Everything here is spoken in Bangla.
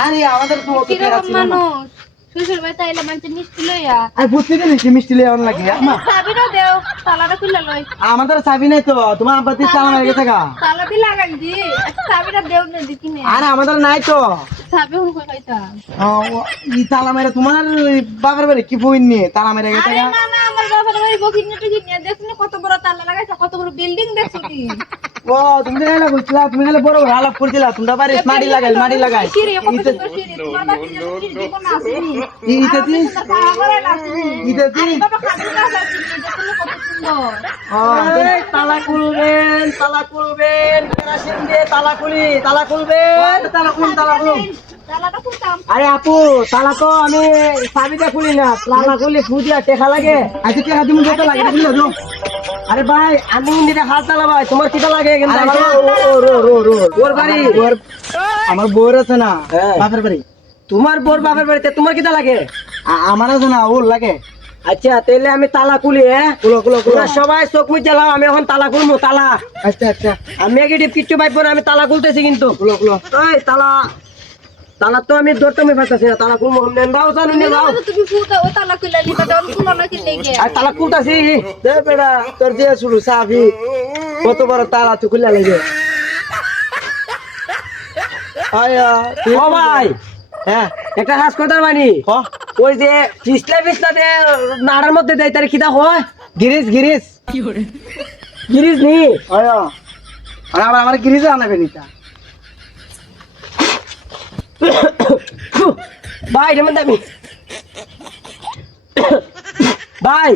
আরে আমাদের তো অত টাকা ছিল না। শ্বশুর বাড়ি তাইলে মানুষের মিষ্টি লইয়া আই বুঝতে পেরেছি মিষ্টি লিয়ে অন লাগে আমা চাবিটা দেও তালাটা খুলে লই আমাদের চাবি নাই তো তোমার আব্বা দিয়ে তালা মেরে গেছে গা তালাটি লাগাই দি চাবিটা দেও না দি কিনে আরে আমাদের নাই তো চাবি হুন কই খাইতা ই তালা মেরে তোমার বাবার বাড়ি কি বই নিয়ে তালা মেরে গেছে আরে গা না না আমার বাবার বাড়ি বকিনে টুকি নিয়ে দেখছিস কত বড় তালা লাগাইছে কত বড় বিল্ডিং দেখছিস কি ও তুমি গেলে বুঝলা তুমি গেলে বড় বড় আলাপ করছিলা তোমরা বাড়ি মাটি লাগাই সিঁড়ি কত সুন্দর সিঁড়ি তোমার বাড়ি সিঁড়ি দিব না আসনি ইতাতি ইতাতি বাবা খাদিনা যাচ্ছে দেখুন কত সুন্দর এই তালা খুলবেন কেরাসিন দিয়ে তালা খুলবেন তালা খুলুন তালাটা খুলতাম আরে আপু তালা তো আমি চাবিটা খুলি না তালা খুলি ফুদিয়া টেকা লাগে আজকে টেকা তুমি কত লাগে এটা খুলে দাও আরে ভাই আমি নিতে হাত তালা ভাই তোমার কিটা লাগে কিন্তু ওর বাড়ি আমার বউর আছে না বাপের বাড়ি তোমার বউর বাপের বাড়িতে তোমার কিটা লাগে আমার আছে না ওর লাগে আচ্ছা তাহলে আমি তালা খুলি হ্যাঁ খুলো সবাই চোখ মুখ জ্বালাও আমি এখন তালা খুলবো তালা আচ্ছা আমি নেগেটিভ কিচ্ছু পাইবো না আমি তালা খুলতেছি কিন্তু খুলো এই তালা তো আমি ধরতে আমি পারতেছি না তালা খুলবো নেন্দাও জানো নেন্দাও তুমি ফুটা ও তালা খুলে নিবা দাও খুলো না কি লেগে আর তালা খুলতাছি দে বেটা তোর দিয়ে শুরু সাফি কত বড় তালা তুই খুলে লাগে আয়া ও ভাই হ্যাঁ একটা কাজ করতে পারি ওই যে পিছলা দে নাড়ার মধ্যে দেয় তার কিটা হয় গিরিস নি আয়া আর আমার গিরিজে আনাবে নিতা ভাই যেমন দামি ভাই